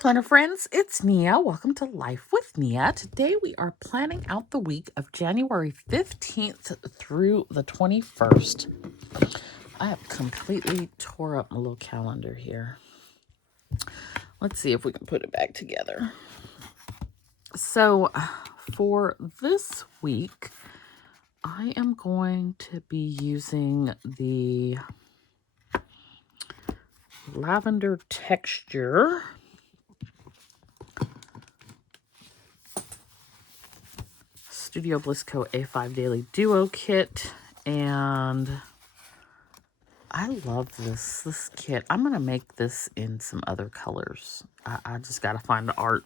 planner friends, it's Nia. Welcome to Life with Nia. Today we are planning out the week of January 15th through the 21st. I have completely tore up my little calendar here. Let's see if we can put it back together. So for this week, I am going to be using the lavender texture Studio Bliss Co A5 Daily Duo Kit, and I love this kit. I'm gonna make this in some other colors. I just gotta find the art.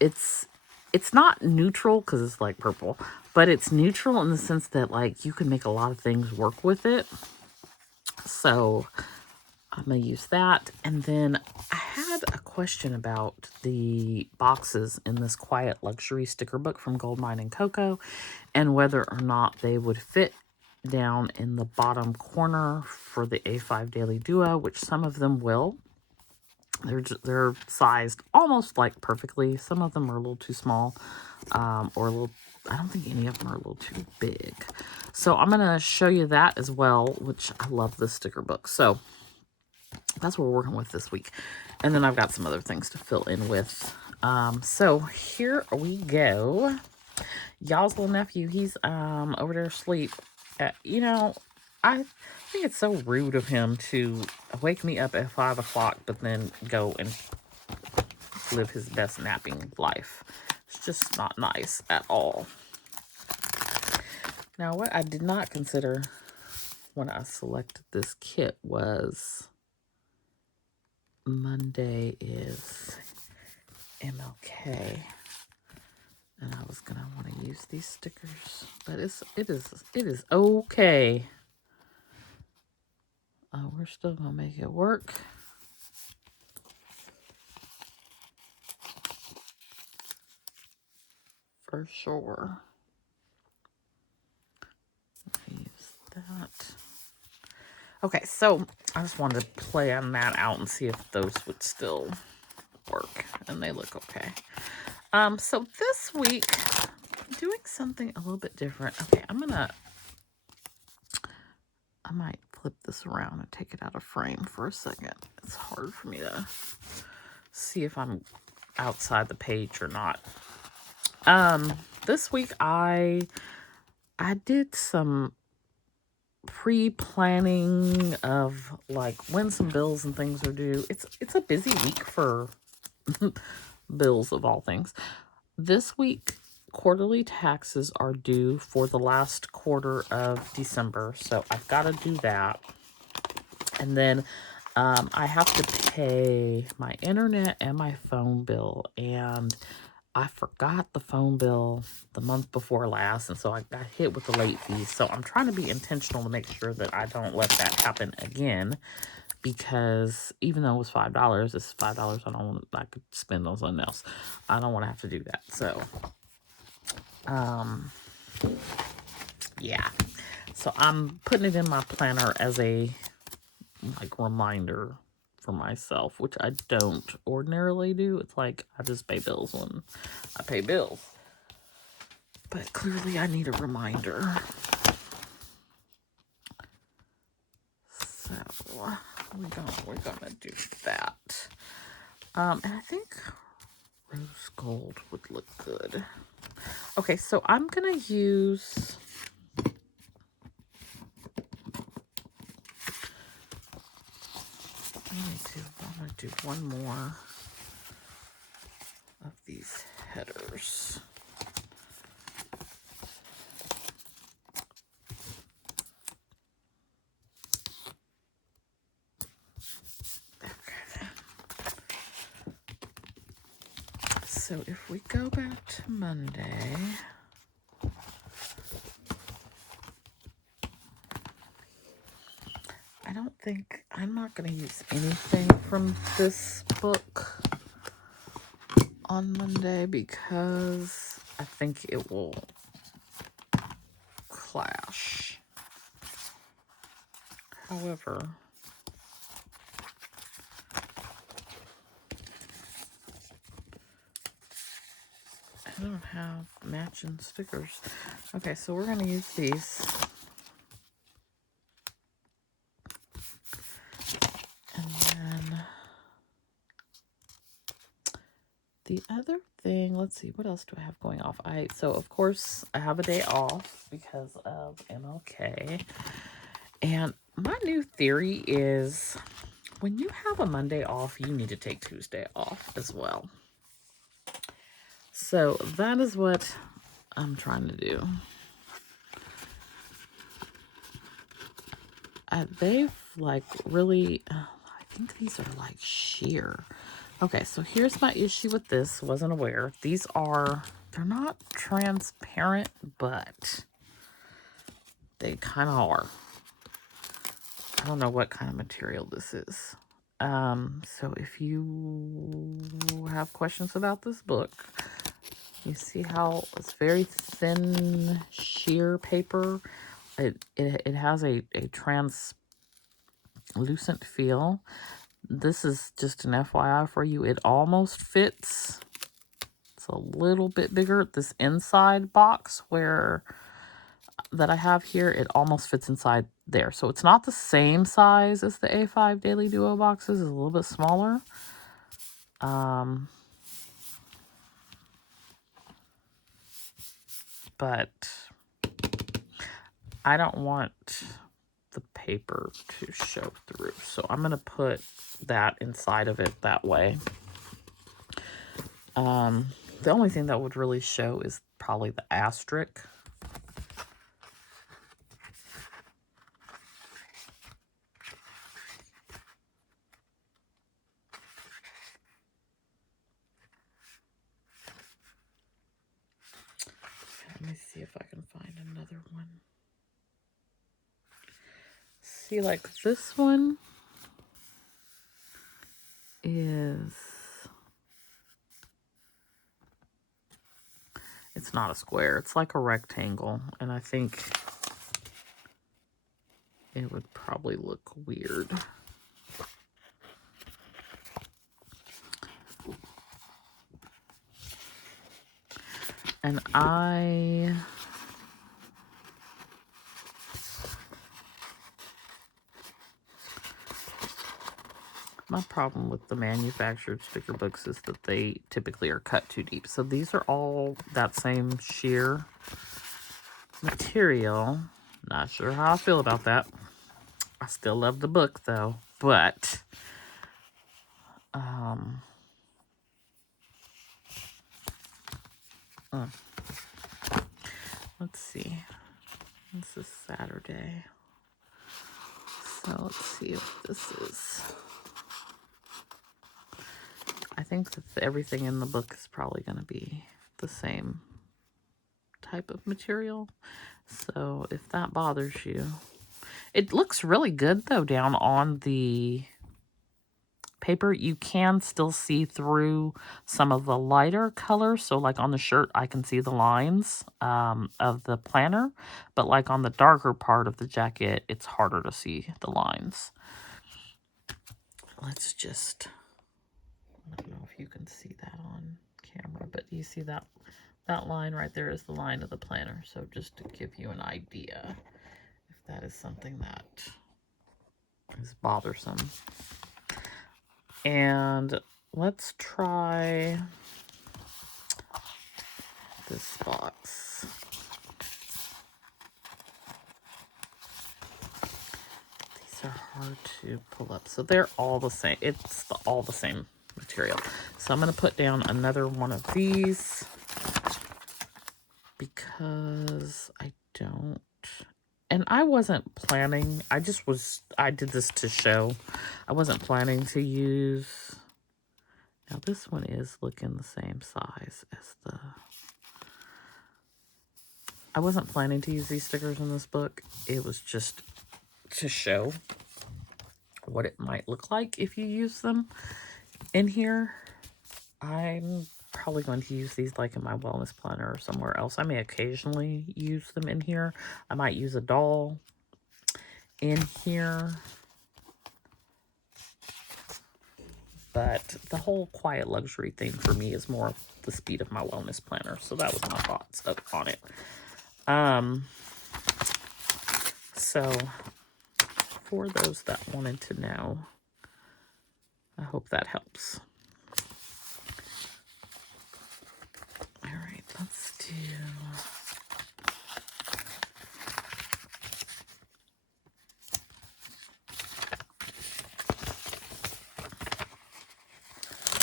It's not neutral because it's like purple, but it's neutral in the sense that like you can make a lot of things work with it. So I'm going to use that. And then I had a question about the boxes in this Quiet Luxury sticker book from Goldmine Coco and whether or not they would fit down in the bottom corner for the A5 Daily Duo, which some of them will. They're sized almost like perfectly. Some of them are a little too small or a little, I don't think any of them are a little too big. So I'm going to show you that as well, which I love this sticker book. So that's what we're working with this week. And then I've got some other things to fill in with. So here we go. Y'all's little nephew, he's over there asleep. You know, I think it's so rude of him to wake me up at 5 o'clock, but then go and live his best napping life. It's just not nice at all. Now, what I did not consider when I selected this kit was Monday is MLK, and I was gonna want to use these stickers, but it is okay. We're still gonna make it work. For sure. Use that. Okay, so I just wanted to plan that out and see if those would still work, and they look okay. So this week, I'm doing something a little bit different. Okay, I might flip this around and take it out of frame for a second. It's hard for me to see if I'm outside the page or not. This week I did some pre-planning of like when some bills and things are due. It's a busy week for bills of all things. This week, quarterly taxes are due for the last quarter of December, so I've got to do that. And then I have to pay my internet and my phone bill, and I forgot the phone bill the month before last, and so I got hit with the late fees. So I'm trying to be intentional to make sure that I don't let that happen again, because even though it was $5, it's $5 I could spend on something else. I don't want to have to do that. So yeah. So I'm putting it in my planner as a like reminder for myself, which I don't ordinarily do. It's like I just pay bills when I pay bills. But clearly I need a reminder. So we're gonna do that. And I think rose gold would look good. Okay, so I'm gonna use I'm gonna do one more of these headers. Okay. So if we go back to Monday, I'm not going to use anything from this book on Monday because I think it will clash. However, I don't have matching stickers. Okay, so we're going to use these. And then the other thing, let's see, what else do I have going off? So of course I have a day off because of MLK. And my new theory is when you have a Monday off, you need to take Tuesday off as well. So that is what I'm trying to do. They've like really, I think these are like sheer. Okay, so here's my issue with this. Wasn't aware. These are, they're not transparent, but they kind of are. I don't know what kind of material this is. So if you have questions about this book, you see how it's very thin sheer paper. It has a translucent feel. This is just an FYI for you. It almost fits. It's a little bit bigger. This inside box that I have here, it almost fits inside there. So it's not the same size as the A5 Daily Duo boxes. It's a little bit smaller. But I don't want the paper to show through. So I'm going to put that inside of it that way. The only thing that would really show is probably the asterisk. Let me see if I can find another one. See, like this one is, it's not a square. It's like a rectangle. And I think it would probably look weird. And my problem with the manufactured sticker books is that they typically are cut too deep. So these are all that same sheer material. Not sure how I feel about that. I still love the book though, but let's see. This is Saturday. So let's see if this is, I think that everything in the book is probably going to be the same type of material. So if that bothers you, it looks really good though down on the paper. You can still see through some of the lighter colors. So like on the shirt, I can see the lines of the planner, but like on the darker part of the jacket, it's harder to see the lines. Let's just, I don't know if you can see that on camera, but you see that line right there is the line of the planner. So just to give you an idea if that is something that is bothersome. And let's try this box. These are hard to pull up. So they're all the same. It's all the same material. So I'm going to put down another one of these because I don't, and I wasn't planning, I did this to show. I wasn't planning to use, now this one is looking the same size as the, I wasn't planning to use these stickers in this book. It was just to show what it might look like if you use them in here. I'm probably going to use these like in my wellness planner or somewhere else. I may occasionally use them in here. I might use a doll in here. But the whole quiet luxury thing for me is more the speed of my wellness planner. So that was my thoughts on it. So for those that wanted to know, I hope that helps. All right, let's do...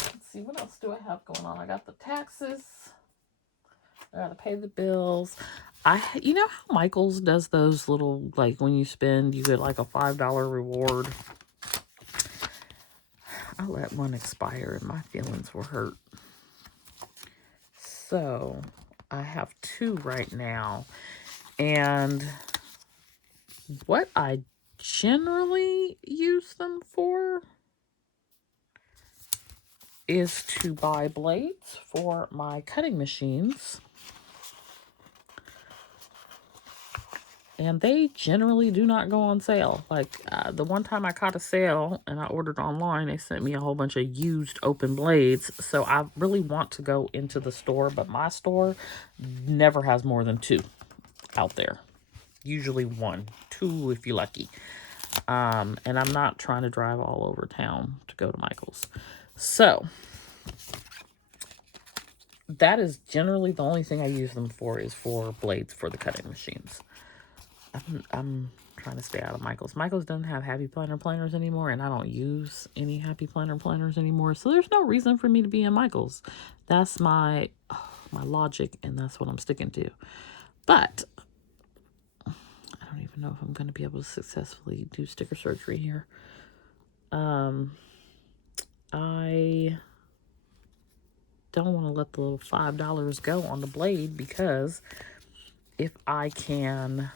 Let's see, what else do I have going on? I got the taxes. I gotta pay the bills. You know how Michael's does those little, like, when you spend, you get like a $5 reward. I let one expire and my feelings were hurt. So I have 2 right now. And what I generally use them for is to buy blades for my cutting machines. And they generally do not go on sale. Like the one time I caught a sale and I ordered online, they sent me a whole bunch of used open blades. So I really want to go into the store, but my store never has more than 2 out there. Usually 1, 2 if you're lucky. And I'm not trying to drive all over town to go to Michael's. So that is generally the only thing I use them for, is for blades for the cutting machines. I'm trying to stay out of Michael's. Michael's doesn't have Happy Planner planners anymore, and I don't use any Happy Planner planners anymore. So there's no reason for me to be in Michael's. That's my logic, and that's what I'm sticking to. But I don't even know if I'm going to be able to successfully do sticker surgery here. I don't want to let the little $5 go on the blade, because if I can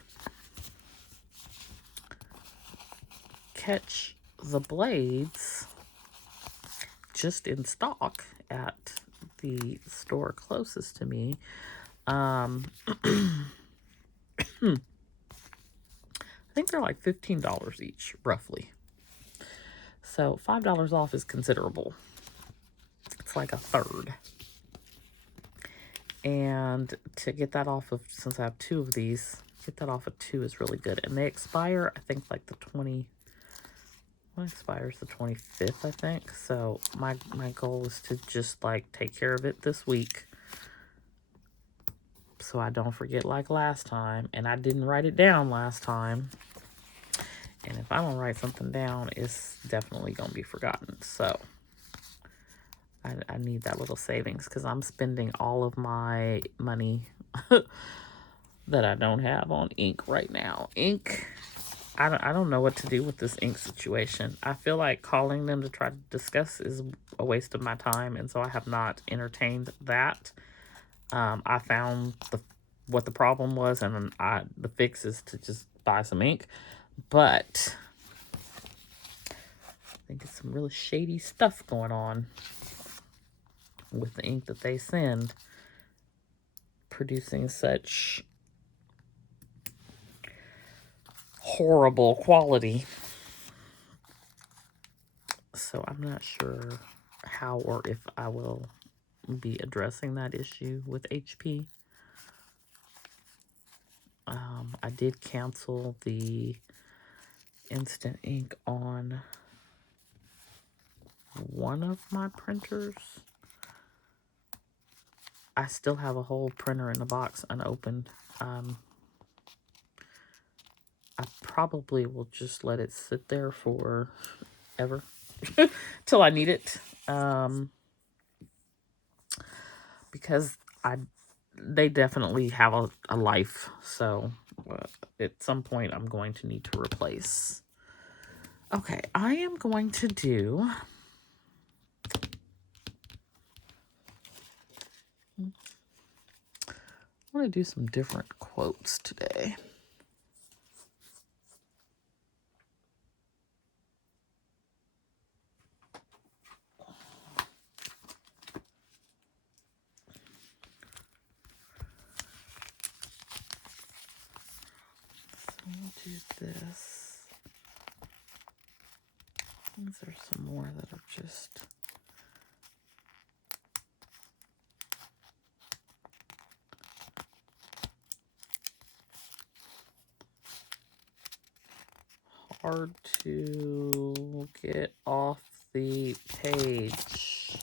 catch the blades just in stock at the store closest to me, I think they're like $15 each, roughly. So $5 off is considerable. It's like a third. And to get that off of, since I have 2 of these, get that off of 2 is really good. And they expire, I think, like the 20... One expires the 25th, I think. So my goal is to just like take care of it this week, so I don't forget like last time. And I didn't write it down last time. And if I don't write something down, it's definitely going to be forgotten. So I need that little savings, because I'm spending all of my money that I don't have on ink right now. Ink... I don't know what to do with this ink situation. I feel like calling them to try to discuss is a waste of my time, and so I have not entertained that. I found what the problem was, and the fix is to just buy some ink. But I think it's some really shady stuff going on with the ink that they send, producing such horrible quality. So I'm not sure how or if I will be addressing that issue with HP. I did cancel the instant ink on one of my printers. I still have a whole printer in the box unopened. I probably will just let it sit there for ever till I need it. Because they definitely have a life. So at some point I'm going to need to replace. Okay, I am going to do... I want to do some different quotes today. So we'll do this. These are some more that are just hard to get off the page.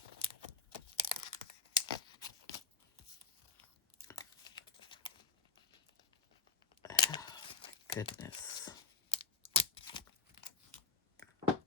Oh, my goodness. Okay.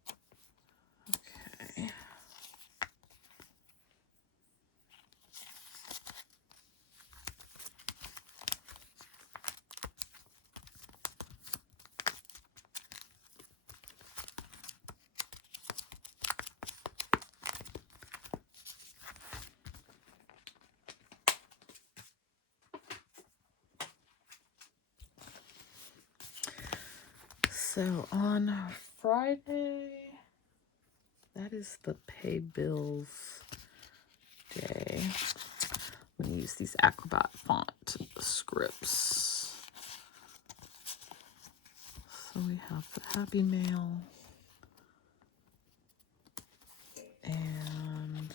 So on Friday, that is the pay bills day. I'm going to use these Acrobat font scripts. So we have the Happy Mail and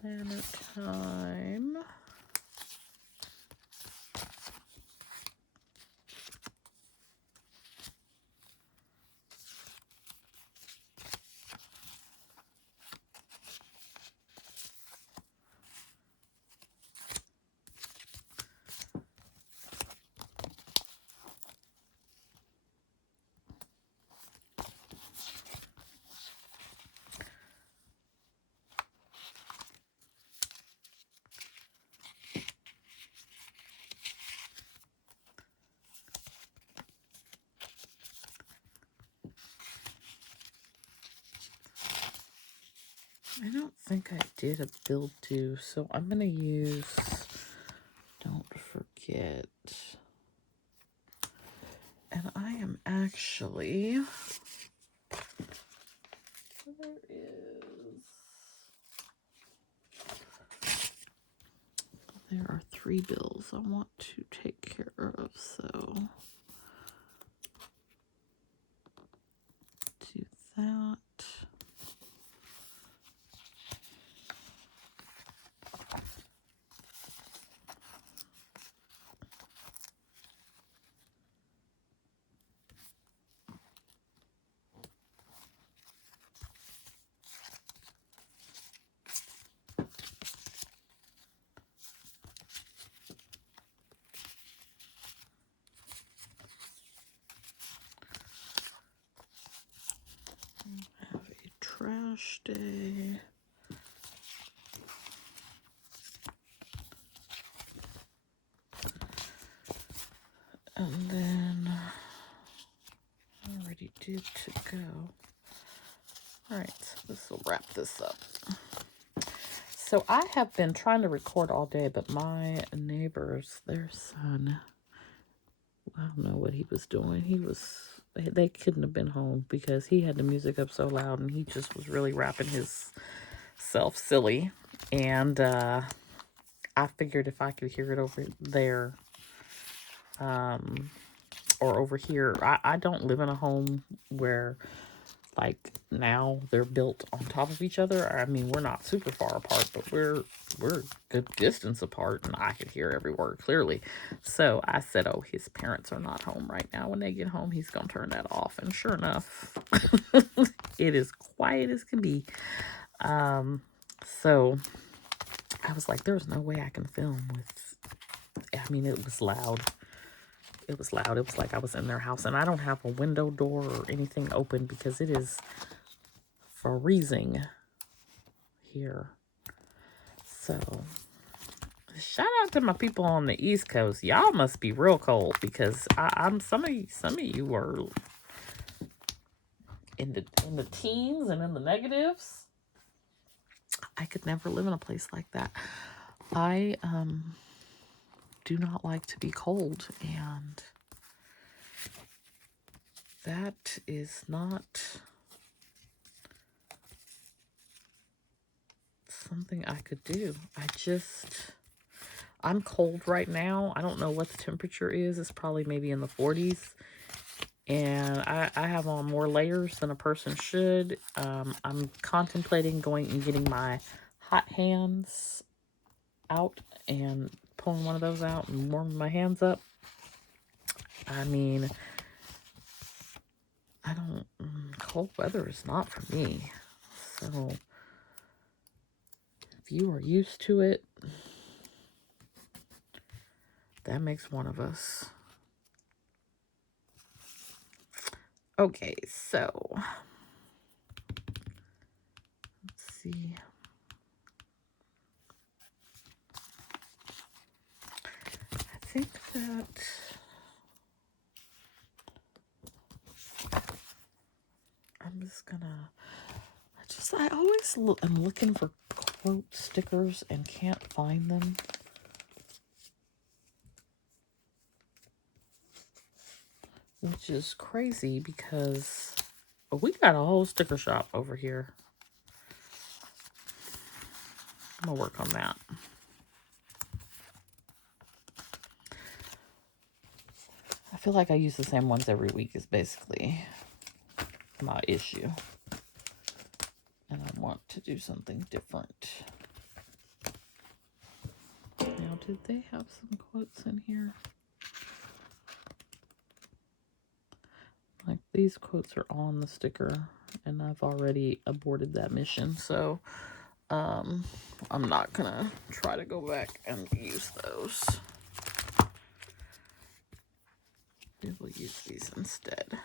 Planner Time. I don't think I did a build due, so I'm going to use Don't Forget. And I am actually, there are 3 bills I want to take care of, so do that. Have a trash day. And then already due to go. All right, this will wrap this up. So I have been trying to record all day, but my neighbors, their son, I don't know what he was doing. They couldn't have been home because he had the music up so loud and he just was really rapping his self silly. And I figured if I could hear it over there, or over here, I don't live in a home where, like, now they're built on top of each other. I mean, we're not super far apart, but we're a good distance apart, and I could hear every word clearly. So I said, oh, his parents are not home right now. When they get home, he's going to turn that off. And sure enough, it is quiet as can be. So I was like, there's no way I can film with, I mean, it was loud. It was loud. It was like I was in their house, and I don't have a window door or anything open because it is freezing here. So shout out to my people on the East Coast. Y'all must be real cold because I'm some of you were in the teens and in the negatives. I could never live in a place like that. I do not like to be cold, and that is not something I could do. I'm cold right now. I don't know what the temperature is. It's probably maybe in the 40s. And I have on more layers than a person should. I'm contemplating going and getting my hot hands out and pulling one of those out and warming my hands up. I mean, cold weather is not for me. So if you are used to it, that makes one of us. Okay, so let's see. I think that I'm just gonna, I always I'm looking for quote stickers and can't find them. Which is crazy because we got a whole sticker shop over here. I'm gonna work on that. I feel like I use the same ones every week is basically my issue. And I want to do something different. Now, did they have some quotes in here? Like, these quotes are on the sticker, and I've already aborted that mission, so I'm not gonna try to go back and use those. We will use these instead.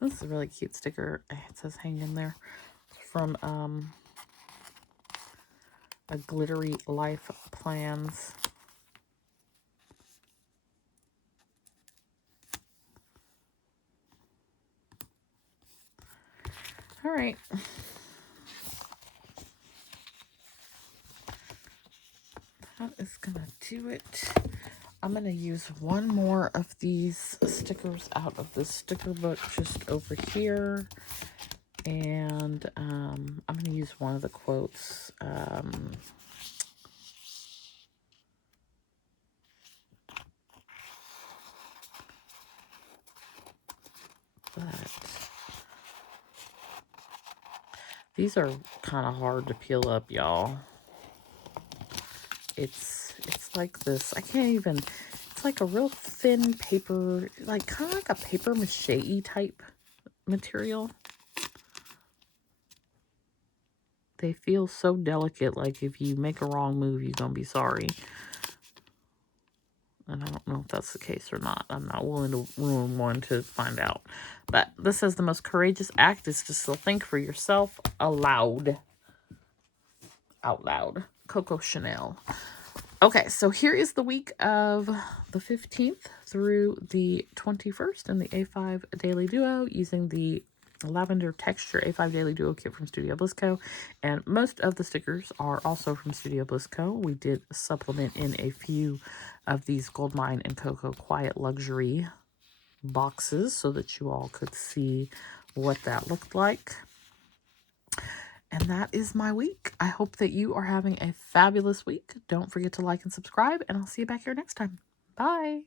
This is a really cute sticker. It says hang in there. It's from a Glittery Life Plans. All right. That is gonna do it. I'm gonna use one more of these stickers out of the sticker book just over here. And I'm gonna use one of the quotes. But these are kind of hard to peel up, y'all. It's like this. I can't even. It's like a real thin paper, like kind of like a paper mache type material. They feel so delicate. Like if you make a wrong move, you're gonna be sorry. And I don't know if that's the case or not. I'm not willing to ruin one to find out. But this says the most courageous act is to still think for yourself aloud. Out loud. Coco Chanel. Okay, so here is the week of the 15th through the 21st in the A5 Daily Duo using the Lavender Texture A5 Daily Duo kit from Studio Bliss Co. And most of the stickers are also from Studio Bliss Co. We did supplement in a few of these Goldmine and Coco Quiet Luxury boxes so that you all could see what that looked like. And that is my week. I hope that you are having a fabulous week. Don't forget to like and subscribe, and I'll see you back here next time. Bye.